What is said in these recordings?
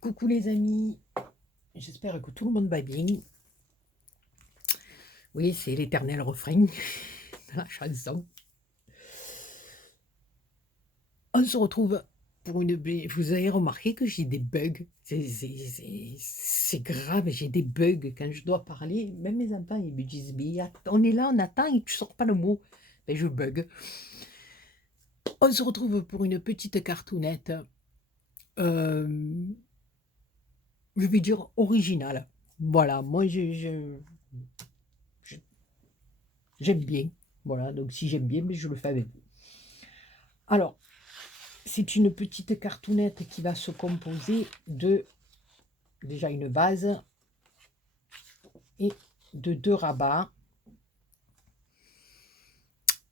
Coucou les amis, j'espère que tout le monde va bien. Oui, c'est l'éternel refrain de la chanson. On se retrouve pour une... Vous avez remarqué que j'ai des bugs. C'est grave, j'ai des bugs quand je dois parler. Même mes enfants, ils me disent, mais on est là, on attend et tu sors pas le mot. Ben, je bug. On se retrouve pour une petite cartoonette. euh, je vais dire originale. Voilà, moi je- j'aime bien. Voilà, donc si j'aime bien, mais je le fais avec vous. Alors, c'est une petite cartoonette qui va se composer de déjà une base et de deux rabats.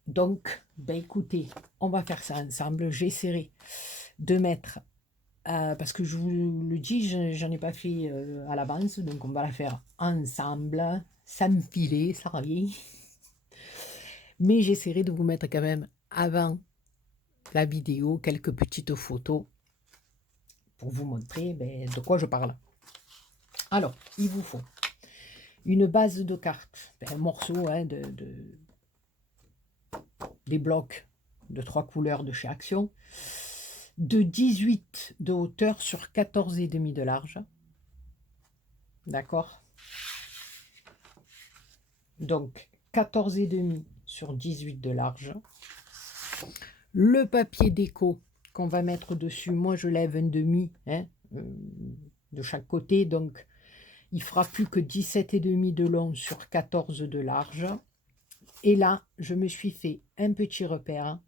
Donc, ben écoutez, on va faire ça ensemble. J'essaierai de mettre, parce que je vous le dis, j'en ai pas fait à l'avance, donc on va la faire ensemble, sans me filer, ça revient. Mais j'essaierai de vous mettre quand même avant la vidéo quelques petites photos pour vous montrer ben, de quoi je parle. Alors, il vous faut une base de cartes, un morceau hein, des blocs de 3 couleurs de chez Action, de 18 de hauteur sur 14,5 de large. D'accord. Donc 14,5 sur 18 de large. Le papier déco qu'on va mettre dessus, moi je lève un demi hein, de chaque côté, donc il fera plus que 17,5 de long sur 14 de large. Et là, je me suis fait un petit repère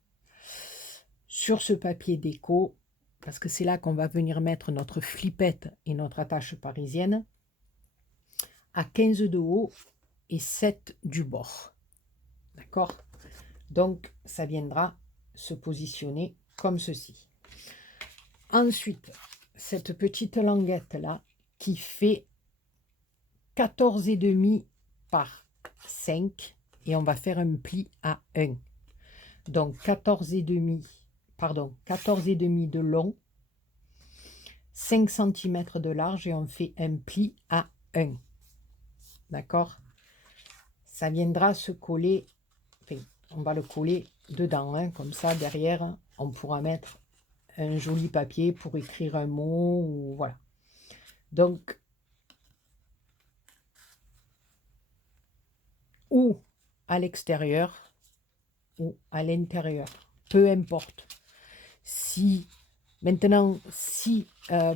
sur ce papier déco, parce que c'est là qu'on va venir mettre notre flippette et notre attache parisienne, à 15 de haut et 7 du bord. D'accord? Donc, ça viendra se positionner comme ceci. Ensuite, cette petite languette-là qui fait 14,5 par 5 et on va faire un pli à 1. Donc 14,5, pardon, 14,5 de long, 5 cm de large et on fait un pli à 1. D'accord? Ça viendra se coller, enfin, on va le coller dedans, hein, comme ça derrière, on pourra mettre un joli papier pour écrire un mot, ou voilà. Donc, ou à l'extérieur, ou à l'intérieur, peu importe. Si, maintenant, si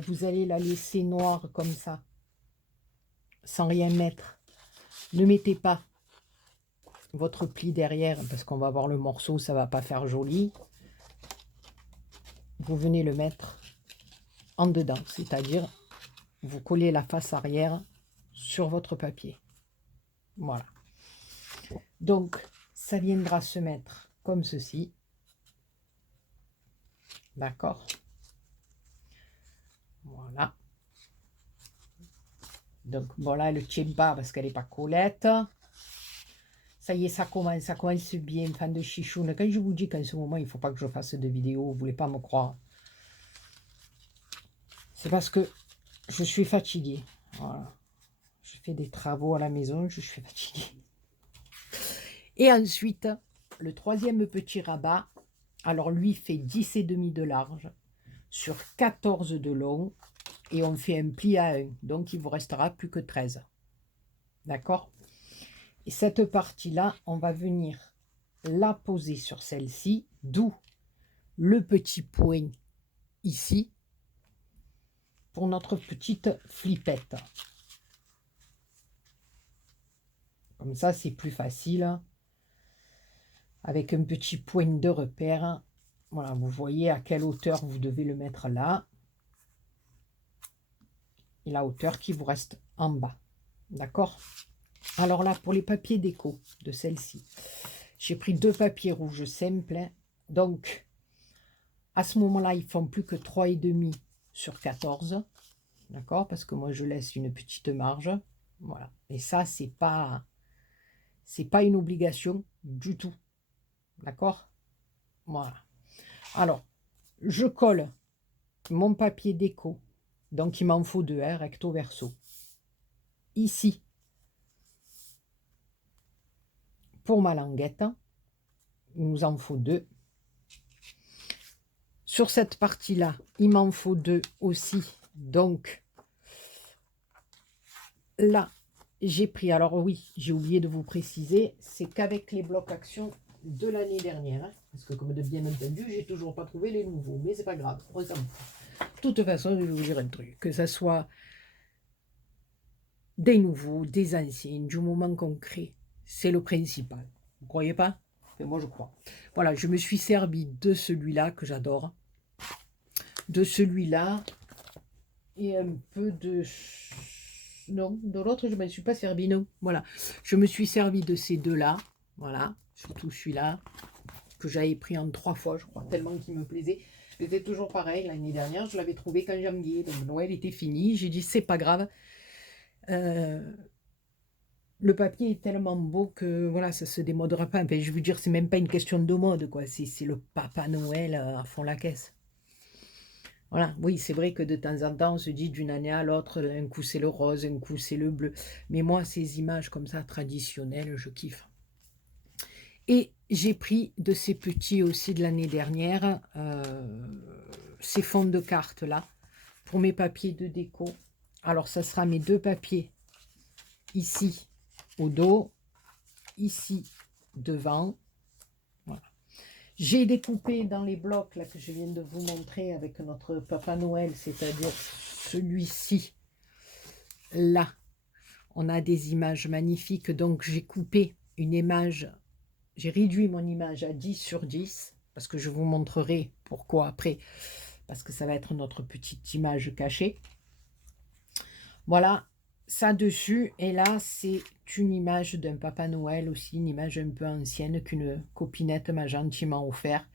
vous allez la laisser noire comme ça, sans rien mettre, ne mettez pas votre pli derrière parce qu'on va voir le morceau, ça va pas faire joli. Vous venez le mettre en dedans, c'est-à-dire vous collez la face arrière sur votre papier. Voilà. Donc, ça viendra se mettre comme ceci. D'accord? Voilà. Donc, voilà, elle ne tient pas parce qu'elle n'est pas collette. Ça y est, ça commence bien, fan de chichoune. Quand je vous dis qu'en ce moment, il ne faut pas que je fasse de vidéo, vous ne voulez pas me croire. C'est parce que je suis fatiguée. Voilà. Je fais des travaux à la maison, je suis fatiguée. Et ensuite, le troisième petit rabat, alors lui fait 10,5 de large sur 14 de long et on fait un pli à 1. Donc il vous restera plus que 13. D'accord? Et cette partie-là, on va venir la poser sur celle-ci, d'où le petit point ici pour notre petite flippette. Comme ça, c'est plus facile. Avec un petit point de repère. Voilà, vous voyez à quelle hauteur vous devez le mettre là. Et la hauteur qui vous reste en bas. D'accord? Alors là, pour les papiers déco de celle-ci, j'ai pris 2 papiers rouges simples. Donc, à ce moment-là, ils font plus que 3,5 sur 14. D'accord? Parce que moi, je laisse une petite marge. Voilà. Et ça, c'est pas une obligation du tout. D'accord? Voilà. Alors, je colle mon papier déco Donc, il m'en faut deux, hein, recto verso. Ici, pour ma languette, il nous en faut deux. Sur cette partie-là, il m'en faut deux aussi. Donc, là, j'ai pris, alors oui, j'ai oublié de vous préciser, c'est qu'avec les blocs action de l'année dernière, hein, parce que comme de bien entendu, j'ai toujours pas trouvé les nouveaux, mais c'est pas grave, on s'en fout. De toute façon, je vais vous dire un truc, que ça soit des nouveaux, des anciens, du moment qu'on crée, c'est le principal. Vous croyez pas? Et moi, je crois. Voilà, je me suis servi de celui-là que j'adore, de celui-là et un peu de... Non, de l'autre, je ne me suis pas servi, non. Voilà, je me suis servi de ces deux-là, voilà, surtout celui-là, que j'avais pris en 3 fois, je crois, tellement qu'il me plaisait. C'était toujours pareil, l'année dernière, je l'avais trouvé quand janvier, donc Noël était fini, j'ai dit, c'est pas grave. Le papier est tellement beau que, voilà, ça se démodera pas. Enfin, je veux dire, c'est même pas une question de mode, quoi, c'est le Papa Noël à fond la caisse. Voilà, oui, c'est vrai que de temps en temps, on se dit d'une année à l'autre, un coup c'est le rose, un coup c'est le bleu. Mais moi, ces images comme ça, traditionnelles, je kiffe. Et j'ai pris de ces petits aussi de l'année dernière, ces fonds de cartes là, pour mes papiers de déco. Alors, ça sera mes deux papiers ici au dos, ici devant. Voilà. J'ai découpé dans les blocs là que je viens de vous montrer avec notre Papa Noël, c'est-à-dire celui-ci, là. On a des images magnifiques, donc j'ai coupé une image, j'ai réduit mon image à 10 sur 10, parce que je vous montrerai pourquoi après, parce que ça va être notre petite image cachée. Voilà, ça dessus, et là c'est une image d'un Papa Noël aussi, une image un peu ancienne qu'une copinette m'a gentiment offert,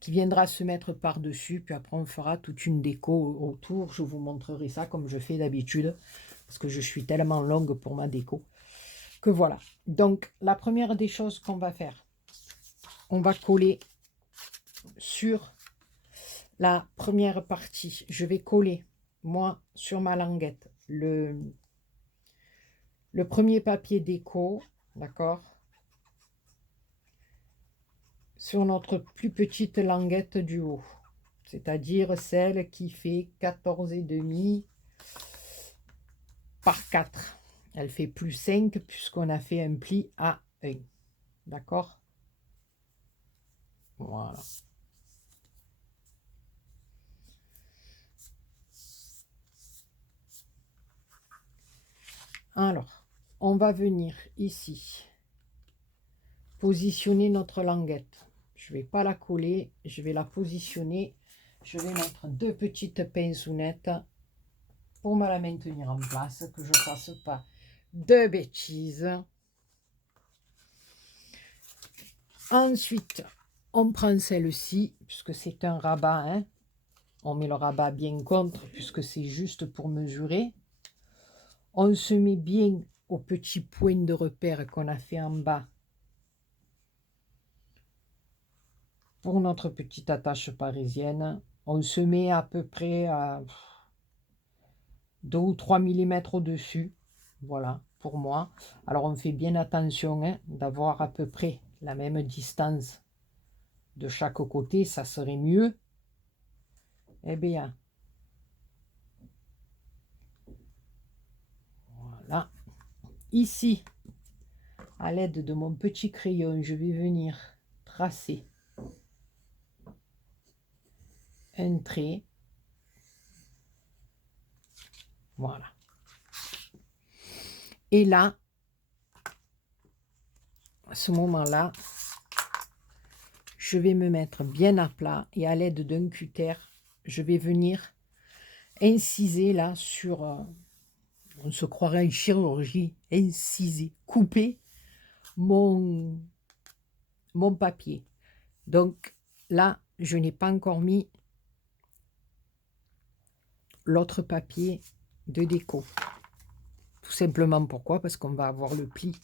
qui viendra se mettre par-dessus, puis après on fera toute une déco autour. Je vous montrerai ça comme je fais d'habitude, parce que je suis tellement longue pour ma déco, que voilà. Donc la première des choses qu'on va faire, on va coller sur la première partie. Je vais coller, moi, sur ma languette, le premier papier déco, d'accord, sur notre plus petite languette du haut, c'est-à-dire celle qui fait 14,5 par 4. Elle fait plus 5 puisqu'on a fait un pli à 1. D'accord? Voilà. Alors, on va venir ici positionner notre languette. Je ne vais pas la coller, je vais la positionner. Je vais mettre deux petites pinceaunettes pour me la maintenir en place, que je ne fasse pas de bêtises. Ensuite, on prend celle-ci, puisque c'est un rabat, hein. On met le rabat bien contre, puisque c'est juste pour mesurer. On se met bien au petit point de repère qu'on a fait en bas pour notre petite attache parisienne. On se met à peu près à 2 ou 3 mm au-dessus. Voilà, pour moi. Alors, on fait bien attention, hein, d'avoir à peu près la même distance de chaque côté. Ça serait mieux. Eh bien, voilà. Ici, à l'aide de mon petit crayon, je vais venir tracer un trait. Voilà. Et là, à ce moment-là, je vais me mettre bien à plat et à l'aide d'un cutter, je vais venir inciser là sur, on se croirait en chirurgie, inciser, couper mon papier. Donc là, je n'ai pas encore mis l'autre papier de déco. Tout simplement pourquoi? Parce qu'on va avoir le pli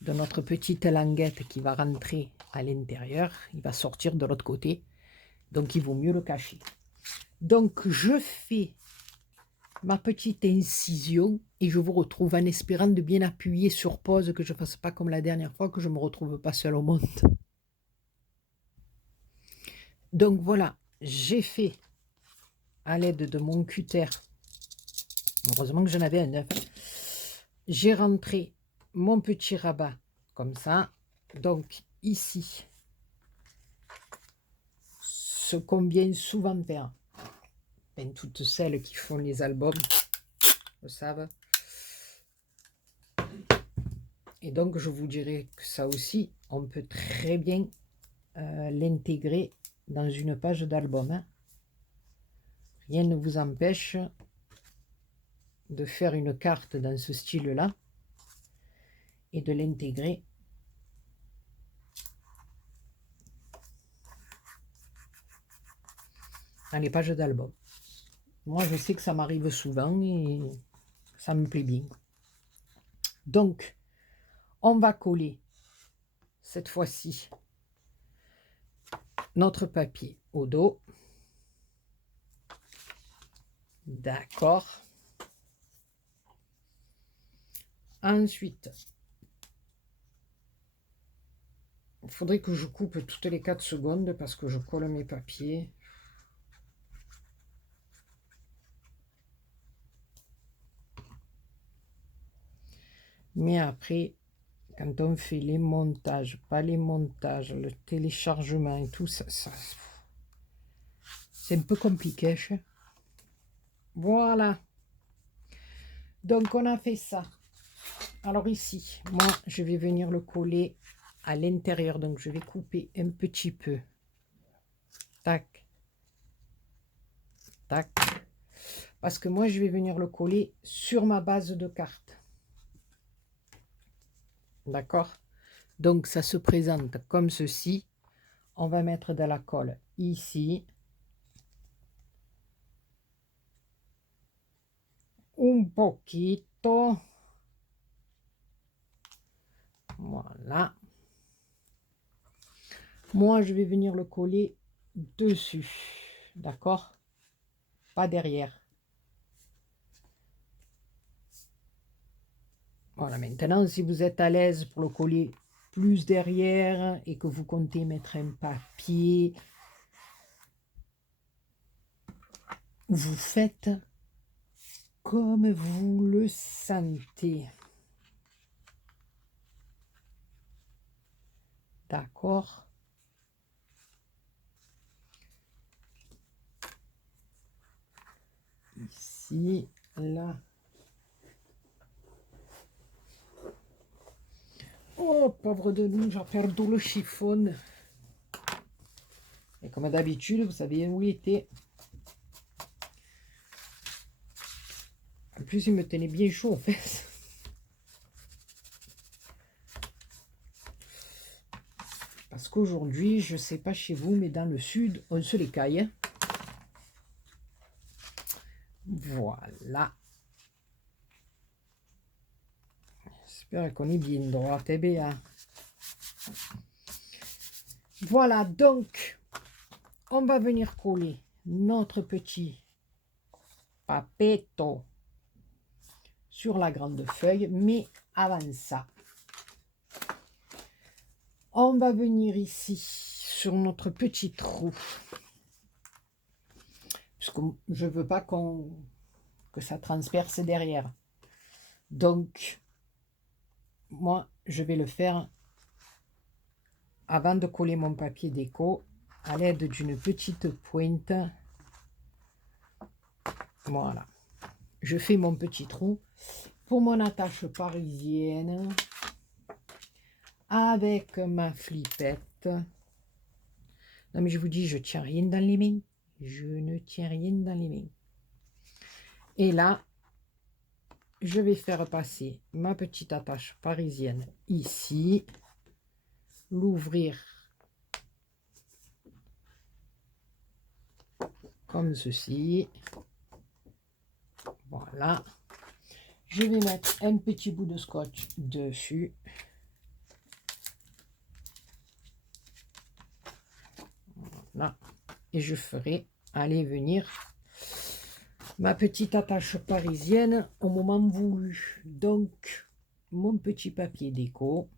de notre petite languette qui va rentrer à l'intérieur. Il va sortir de l'autre côté. Donc, il vaut mieux le cacher. Donc, je fais ma petite incision et je vous retrouve en espérant de bien appuyer sur pause, que je ne fasse pas comme la dernière fois, que je ne me retrouve pas seule au monde. Donc voilà, j'ai fait à l'aide de mon cutter, heureusement que j'en avais un neuf, j'ai rentré mon petit rabat comme ça. Donc ici, ce qu'on vient souvent faire, ben, toutes celles qui font les albums le savent. Et donc je vous dirais que ça aussi, on peut très bien l'intégrer dans une page d'album, hein. Rien ne vous empêche de faire une carte dans ce style-là et de l'intégrer dans les pages d'album. Moi, je sais que ça m'arrive souvent et ça me plaît bien. Donc, on va coller cette fois-ci notre papier au dos. D'accord. Ensuite, il faudrait que je coupe toutes les 4 secondes parce que je colle mes papiers. Mais après, quand on fait les montages, pas les montages, le téléchargement et tout ça, c'est un peu compliqué. Voilà. Donc, on a fait ça. Alors ici, moi, je vais venir le coller à l'intérieur. Donc, je vais couper un petit peu. Tac. Tac. Parce que moi, je vais venir le coller sur ma base de carte. D'accord? Donc, ça se présente comme ceci. On va mettre de la colle ici. Un poquito. Voilà. Moi, je vais venir le coller dessus. D'accord? Pas derrière. Voilà, maintenant, si vous êtes à l'aise pour le coller plus derrière et que vous comptez mettre un papier, vous faites comme vous le sentez. D'accord? Ici, là. Oh, pauvre de nous, j'ai perdu le chiffon. Et comme d'habitude, vous savez où il était. En plus, il me tenait bien chaud aux fesses. Parce qu'aujourd'hui, je ne sais pas chez vous, mais dans le sud, on se les caille. Voilà. J'espère qu'on est bien droit, eh bien. Voilà, donc, on va venir coller notre petit papeto sur la grande feuille, mais avant ça, on va venir ici sur notre petit trou, parce que je ne veux pas que ça transperce derrière. Donc, moi, je vais le faire avant de coller mon papier déco à l'aide d'une petite pointe. Voilà. Je fais mon petit trou pour mon attache parisienne avec ma flippette. Non mais je vous dis, je tiens rien dans les mains. Je ne tiens rien dans les mains. Et là, je vais faire passer ma petite attache parisienne ici. L'ouvrir comme ceci. Voilà. Je vais mettre un petit bout de scotch dessus. Voilà. Et je ferai aller venir ma petite attache parisienne au moment voulu. Donc, mon petit papier déco.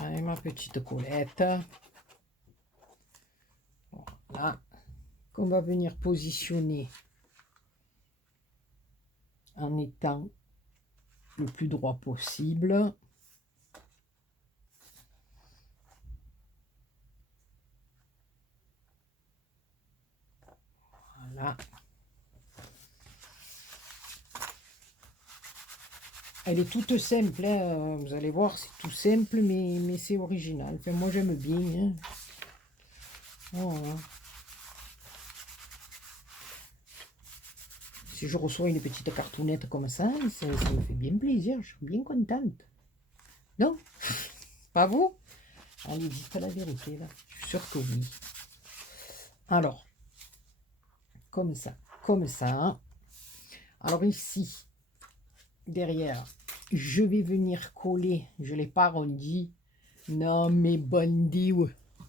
Et ma petite collette. Voilà. Qu'on va venir positionner en étant le plus droit possible. Voilà. Elle est toute simple, hein. Vous allez voir, c'est tout simple, mais c'est original. Enfin, moi, j'aime bien. Hein. Voilà. Si je reçois une petite cartoonnette comme ça me fait bien plaisir. Je suis bien contente. Non? Pas vous? Allez, dites la vérité, là. Je suis sûre que oui. Alors, comme ça, comme ça. Alors ici, derrière, je vais venir coller, je ne l'ai pas arrondi. Non, mais bandit, ouais. Vous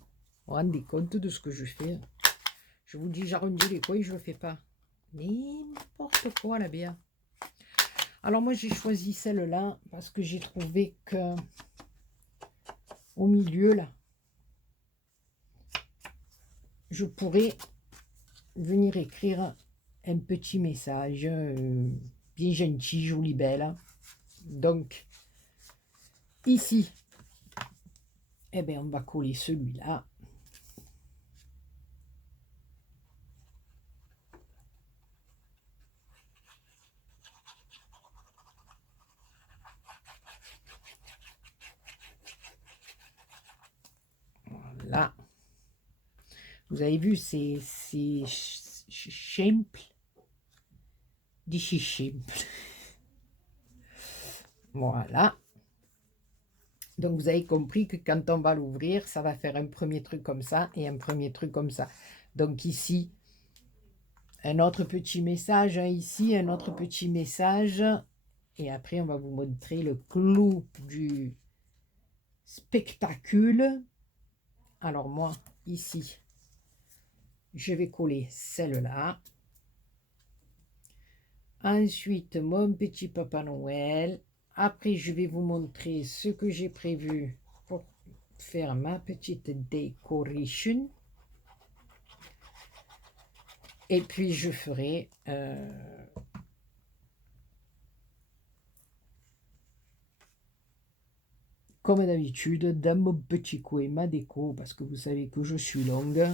vous rendez compte de ce que je fais? Je vous dis, j'arrondis les coins, je ne le fais pas. N'importe quoi, la bière. Alors moi, j'ai choisi celle-là parce que j'ai trouvé que au milieu, là, je pourrais venir écrire un petit message bien gentil, joli, belle. Donc, ici, eh bien, on va coller celui-là. Voilà. Vous avez vu, c'est simple. D'ici simple. Voilà. Donc, vous avez compris que quand on va l'ouvrir, ça va faire un premier truc comme ça et un premier truc comme ça. Donc, ici, un autre petit message. Ici, un autre petit message. Et après, on va vous montrer le clou du spectacule. Alors, moi, ici, je vais coller celle-là. Ensuite, mon petit Papa Noël. Après, je vais vous montrer ce que j'ai prévu pour faire ma petite décoration. Et puis, je ferai comme d'habitude, dans mon petit coin, ma déco, parce que vous savez que je suis longue.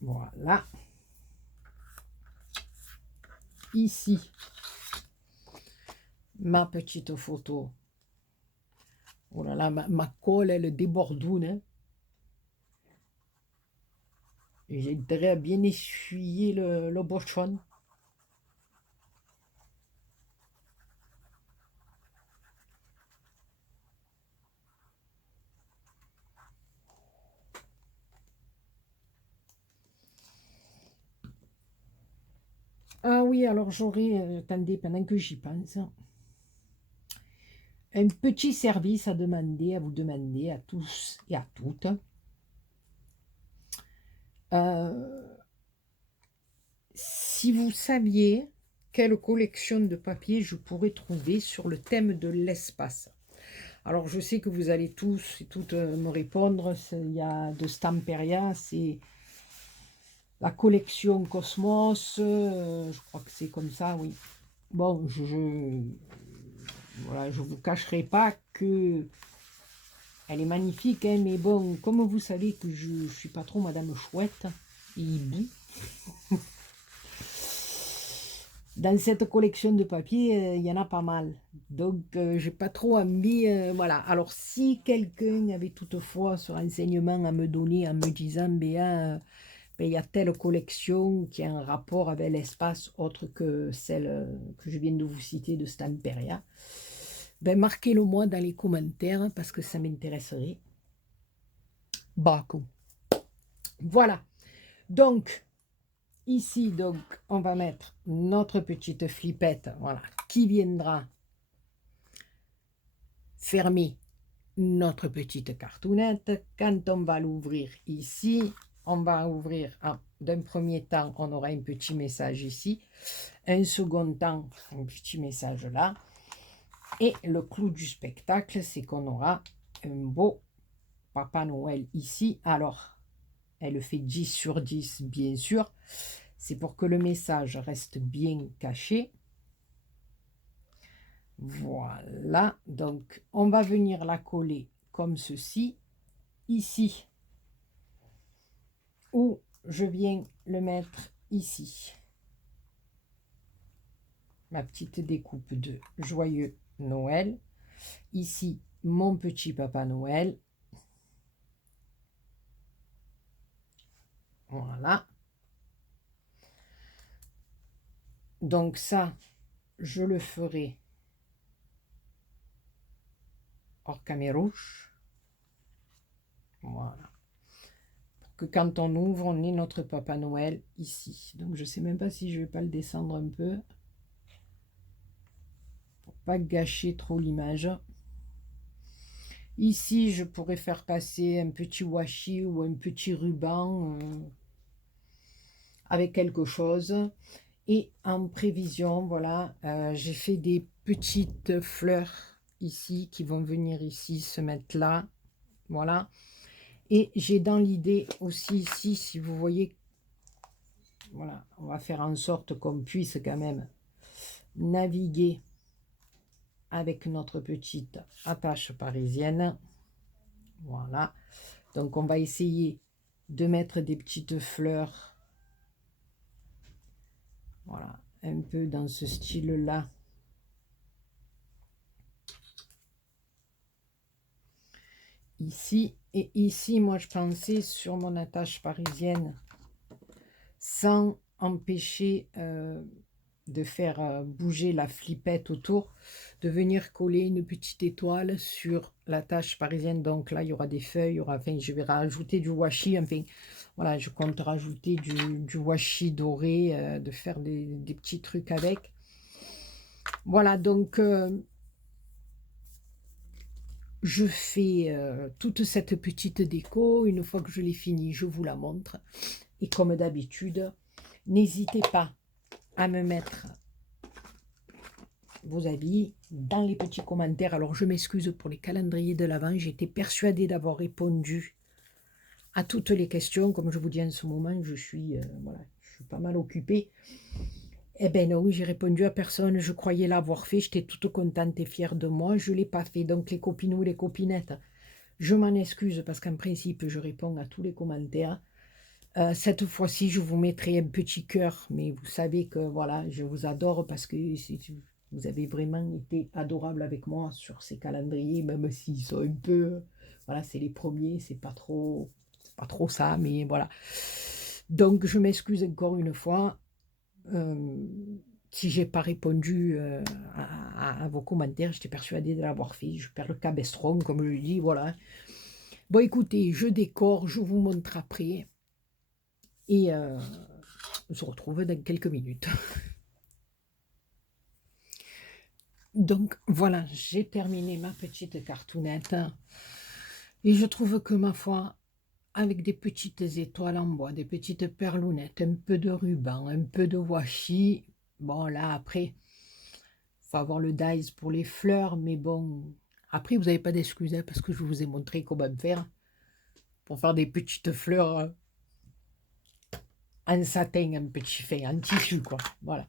Voilà. Ici, ma petite photo. Oh là là, ma colle, elle débordoune. Hein. J'ai intérêt à bien essuyer le bochon. Ah oui, alors j'aurais, attendez, pendant que j'y pense, un petit service à demander, à vous demander à tous et à toutes. Si vous saviez quelle collection de papier je pourrais trouver sur le thème de l'espace. Alors je sais que vous allez tous et toutes me répondre, il y a de Stamperia, c'est la collection Cosmos, je crois que c'est comme ça, oui. Bon, voilà, je vous cacherai pas que elle est magnifique, hein, mais bon, comme vous savez que je suis pas trop Madame Chouette et hibou, dans cette collection de papier, il y en a pas mal. Donc, j'ai pas trop envie. Voilà. Alors, si quelqu'un avait toutefois ce renseignement à me donner en me disant, Béa, ben, il y a telle collection qui a un rapport avec l'espace autre que celle que je viens de vous citer de Stamperia, ben, marquez-le moi dans les commentaires parce que ça m'intéresserait. Beaucoup. Voilà. Donc, Ici, donc, on va mettre notre petite flippette, voilà, qui viendra fermer notre petite cartoonette. Quand on va l'ouvrir ici, on va ouvrir, d'un premier temps, on aura un petit message ici, un second temps, un petit message là, et le clou du spectacle, c'est qu'on aura un beau Papa Noël ici. Alors, elle fait 10 sur 10, bien sûr, c'est pour que le message reste bien caché. Voilà, donc on va venir la coller comme ceci, ici, ou je viens le mettre ici. Ma petite découpe de Joyeux Noël. Ici, mon petit Papa Noël. Voilà. Donc ça, je le ferai hors camérouche. Voilà. Pour que quand on ouvre, on ait notre Papa Noël ici. Donc je ne sais même pas si je ne vais pas le descendre un peu. Pour pas gâcher trop l'image. Ici, je pourrais faire passer un petit washi ou un petit ruban avec quelque chose. Et en prévision, voilà, j'ai fait des petites fleurs ici qui vont venir ici se mettre là. Voilà. Et j'ai dans l'idée aussi ici, si vous voyez, voilà, on va faire en sorte qu'on puisse quand même naviguer avec notre petite attache parisienne. Voilà. Donc, on va essayer de mettre des petites fleurs. Voilà, un peu dans ce style-là. Ici, et ici, moi, je pensais sur mon attache parisienne, sans empêcher de faire bouger la flippette autour, de venir coller une petite étoile sur l'attache parisienne. Donc là, il y aura des feuilles, il y aura, enfin, je vais rajouter du washi, enfin, voilà, je compte rajouter du washi doré, de faire des petits trucs avec. Voilà, donc je fais toute cette petite déco. Une fois que je l'ai finie, je vous la montre. Et comme d'habitude, n'hésitez pas à me mettre vos avis dans les petits commentaires. Alors, je m'excuse pour les calendriers de l'Avent. J'étais persuadée d'avoir répondu à toutes les questions. Comme je vous dis en ce moment, je suis pas mal occupée. Eh bien non, j'ai répondu à personne. Je croyais l'avoir fait. J'étais toute contente et fière de moi. Je ne l'ai pas fait. Donc, les copinous, les copinettes, je m'en excuse parce qu'en principe, je réponds à tous les commentaires. Cette fois-ci, je vous mettrai un petit cœur, mais vous savez que voilà, je vous adore parce que vous avez vraiment été adorable avec moi sur ces calendriers, même s'ils sont un peu, voilà, c'est les premiers, c'est pas trop ça, mais voilà. Donc, je m'excuse encore une fois si j'ai pas répondu à vos commentaires. J'étais persuadée de l'avoir fait. Je perds le cabestron, comme je le dis, voilà. Bon, écoutez, je décore, je vous montre après. Et on se retrouve dans quelques minutes. Donc voilà, j'ai terminé ma petite cartoonette. Et je trouve que ma foi, avec des petites étoiles en bois, des petites perlounettes, un peu de ruban, un peu de washi. Bon là après, faut avoir le dies pour les fleurs, mais bon. Après, vous n'avez pas d'excuses, parce que je vous ai montré comment faire pour faire des petites fleurs en satin, un petit fait, en tissu, quoi. Voilà.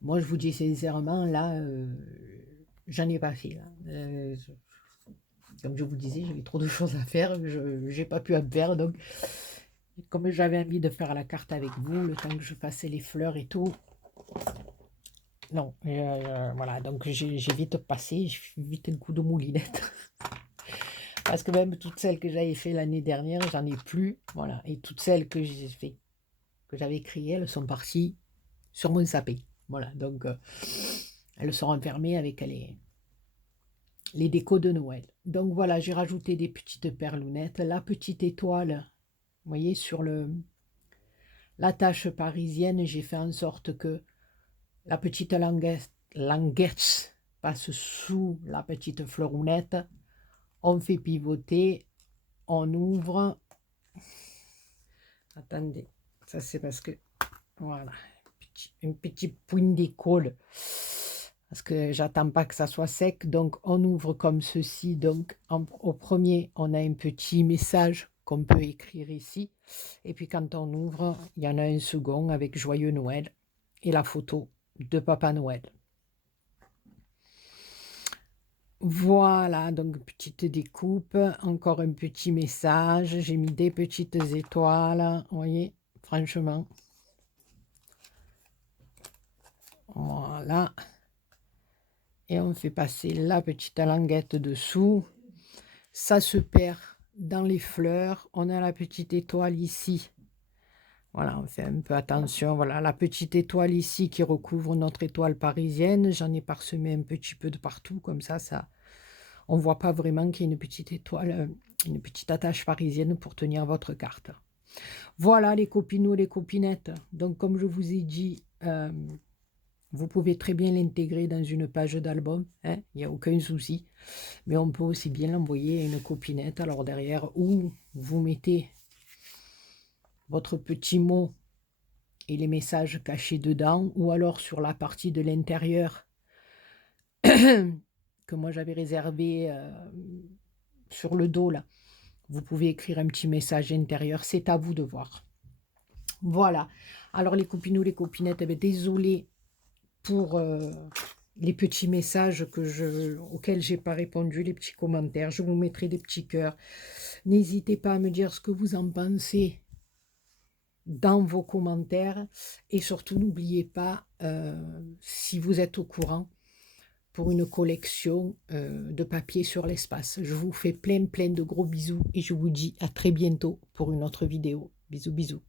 Moi, je vous dis sincèrement, là, j'en ai pas fait. Là. Comme je vous disais, j'avais trop de choses à faire, je n'ai pas pu en faire. Donc, comme j'avais envie de faire la carte avec vous, le temps que je fasse les fleurs et tout, non, voilà, donc j'ai vite passé, j'ai fait vite un coup de moulinette. Parce que même toutes celles que j'avais fait l'année dernière, j'en ai plus, voilà. Et toutes celles que j'ai fait, que j'avais créées, elles sont parties sur mon sapin. Voilà, donc elles sont enfermées avec les décos de Noël. Donc voilà, j'ai rajouté des petites perlounettes, la petite étoile, vous voyez, sur la tache parisienne, j'ai fait en sorte que la petite languette passe sous la petite fleurounette. On fait pivoter, on ouvre. Attendez, ça c'est parce que, voilà, un petit point d'école. Parce que j'attends pas que ça soit sec, donc on ouvre comme ceci. Donc au premier, on a un petit message qu'on peut écrire ici. Et puis quand on ouvre, il y en a un second avec Joyeux Noël et la photo de Papa Noël. Voilà, donc petite découpe, encore un petit message. J'ai mis des petites étoiles, vous voyez, franchement. Voilà. Et on fait passer la petite languette dessous. Ça se perd dans les fleurs. On a la petite étoile ici. Voilà, on fait un peu attention. Voilà, la petite étoile ici qui recouvre notre étoile parisienne. J'en ai parsemé un petit peu de partout, comme ça, on ne voit pas vraiment qu'il y a une petite étoile, une petite attache parisienne pour tenir votre carte. Voilà les copinous, les copinettes. Donc, comme je vous ai dit, vous pouvez très bien l'intégrer dans une page d'album, hein, il n'y a aucun souci. Mais on peut aussi bien l'envoyer à une copinette. Alors derrière, où vous mettez votre petit mot et les messages cachés dedans, ou alors sur la partie de l'intérieur que moi j'avais réservé sur le dos là. Vous pouvez écrire un petit message intérieur, c'est à vous de voir. Voilà. Alors les copinous, les copinettes, eh bien, désolé pour les petits messages auxquels je n'ai pas répondu, les petits commentaires. Je vous mettrai des petits cœurs. N'hésitez pas à me dire ce que vous en pensez dans vos commentaires. Et surtout, n'oubliez pas, si vous êtes au courant, pour une collection de papier sur l'espace. Je vous fais plein de gros bisous et je vous dis à très bientôt pour une autre vidéo. Bisous, bisous.